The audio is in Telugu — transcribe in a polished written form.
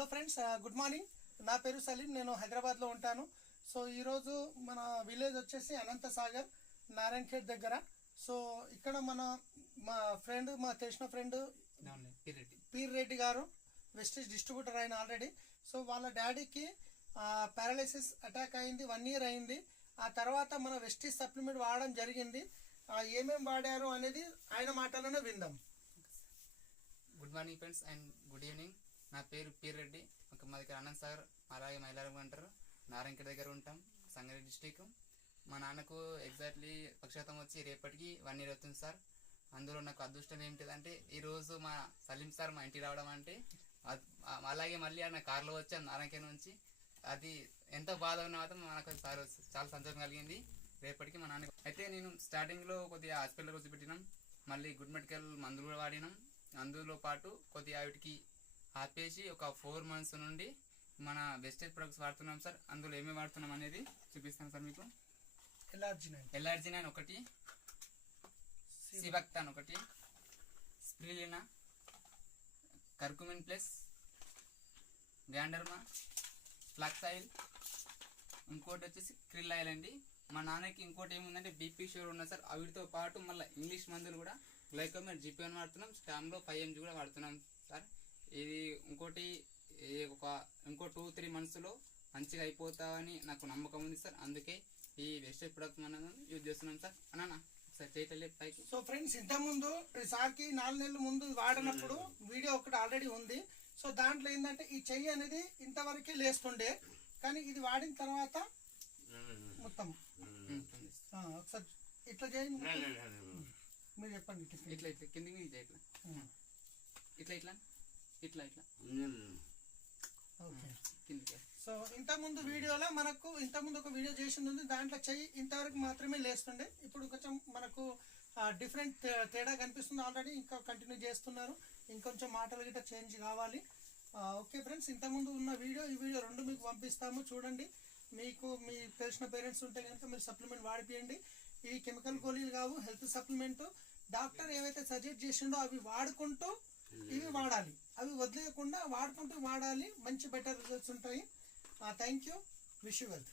Hello friends, good morning. నా పేరు సలీం, నేను హైదరాబాద్లో ఉంటాను. సో ఈరోజు మన విలేజ్ వచ్చేసి అనంత సాగర్, నారాయణఖేడ్ దగ్గర. సో ఇక్కడ మా ఫ్రెండ్, మా తెలిసిన ఫ్రెండ్ పీర్ రెడ్డి గారు వెస్టేజ్ డిస్ట్రిబ్యూటర్ ఆయన ఆల్రెడీ. సో వాళ్ళ డాడీకి పారాలైసిస్ అటాక్ అయింది, 1 year అయింది. ఆ తర్వాత మన వెస్టేజ్ సప్లిమెంట్ వాడడం జరిగింది. ఏమేమి వాడారు అనేది ఆయన మాటలోనే విందాం. Good morning friends and good evening. నా పేరు పీర్ రెడ్డి. మా దగ్గర అనంత సాగర్, అలాగే మైలారం అంటారు. నారాయణఖేడ్ దగ్గర ఉంటాం, సంగారెడ్డి డిస్టిక్. మా నాన్నకు ఎగ్జాక్ట్లీ పక్షాతం వచ్చి రేపటికి 1 year అవుతుంది సార్. అందులో నాకు అదృష్టం ఏంటిదంటే ఈరోజు మా సలీం సార్ మా ఇంటికి రావడం అంటే, అలాగే మళ్ళీ ఆయన కార్లో వచ్చాను నారాయణఖేడ్ నుంచి. అది ఎంతో బాధ ఉన్న మాత్రం మనకు సార్ చాలా సంతోషం కలిగింది. రేపటికి మా నాన్న అయితే నేను స్టార్టింగ్లో కొద్దిగా హాస్పిటల్ వచ్చి పెట్టినాం, మళ్ళీ గుడ్ మెడికల్ మందులు కూడా వాడినాం. అందులో పాటు కొద్దిగా వీటికి ఆపేసి ఒక 4 months నుండి మన వెస్టేజ్ ప్రొడక్ట్స్ వాడుతున్నాం సార్. అందులో ఏమేమి వాడుతున్నాం అనేది చూపిస్తాను సార్ మీకు. ఎల్ఆర్జినైన్ ఒకటి, సిబక్తాన్ ఒకటి, స్ప్రిలినా, కర్కుమిన్ ప్లస్, గ్యాండర్మా, ఫ్లక్స్ ఆయిల్, ఇంకోటి వచ్చేసి క్రిల్ ఆయిల్ అండి. మా నాన్నకి ఇంకోటి ఏముందంటే బీపీ షుగర్ ఉన్నది సార్. వీటితో పాటు మళ్ళీ ఇంగ్లీష్ మందులు కూడా గ్లైకోమెట్ GP1 వాడుతున్నాం, స్టామ్లో 5 mg కూడా వాడుతున్నాం సార్. ఇది ఇంకో 2-3 monthsలో మంచిగా అయిపోతామని నాకు నమ్మకం ఉంది సార్. అందుకే ఈ వెస్టేజ్ ప్రొడక్ట్ మనం యూజ్ చేస్తున్నాం సార్. అన్నా సార్ చేయటలే పైకి. సో ఫ్రెండ్స్, ఇంతకుముందు సార్కి 4 నెలల ముందు వాడినప్పుడు వీడియో ఒకటి ఆల్రెడీ ఉంది. సో దాంట్లో ఏంటంటే ఈ చెయ్యి అనేది ఇంతవరకే లేస్తుండే, కానీ ఇది వాడిన తర్వాత మొత్తం ఒకసారి ఇట్లా చేయండి. మీరు చెప్పండి. ఇట్లా ఇట్లా కిందికి ఇట్లా ఇట్లా ఇట్లా ఇట్లా ఓకే. కిందికి. సో ఇంతకుముందు వీడియోలో ఇంతకుముందు ఒక వీడియో చేసింది ఉంది, దాంట్లో చెయ్యి ఇంతవరకు మాత్రమే లేస్తుండే. ఇప్పుడు కొంచెం మనకు డిఫరెంట్ తేడా కనిపిస్తుంది. ఆల్రెడీ ఇంకా కంటిన్యూ చేస్తున్నారు, ఇంకొంచెం మాటలు గిట్ట చేంజ్ కావాలి. ఓకే ఫ్రెండ్స్, ఇంతకుముందు ఉన్న వీడియో, ఈ వీడియో 2 మీకు పంపిస్తాము, చూడండి. మీకు మీ తెలిసిన పేరెంట్స్ ఉంటే కనుక మీరు సప్లిమెంట్ వాడిపియండి. ఇవి కెమికల్ గోళీలు కావు, హెల్త్ సప్లిమెంట్. డాక్టర్ ఏవైతే సజెస్ట్ చేసిండో అవి వాడుకుంటూ ఇవి వాడాలి, అవి వదిలేయకుండా వాడుకుంటూ వాడాలి. మంచి బెటర్ రిజల్ట్స్ ఉంటాయి. Thank you, wish you wealth.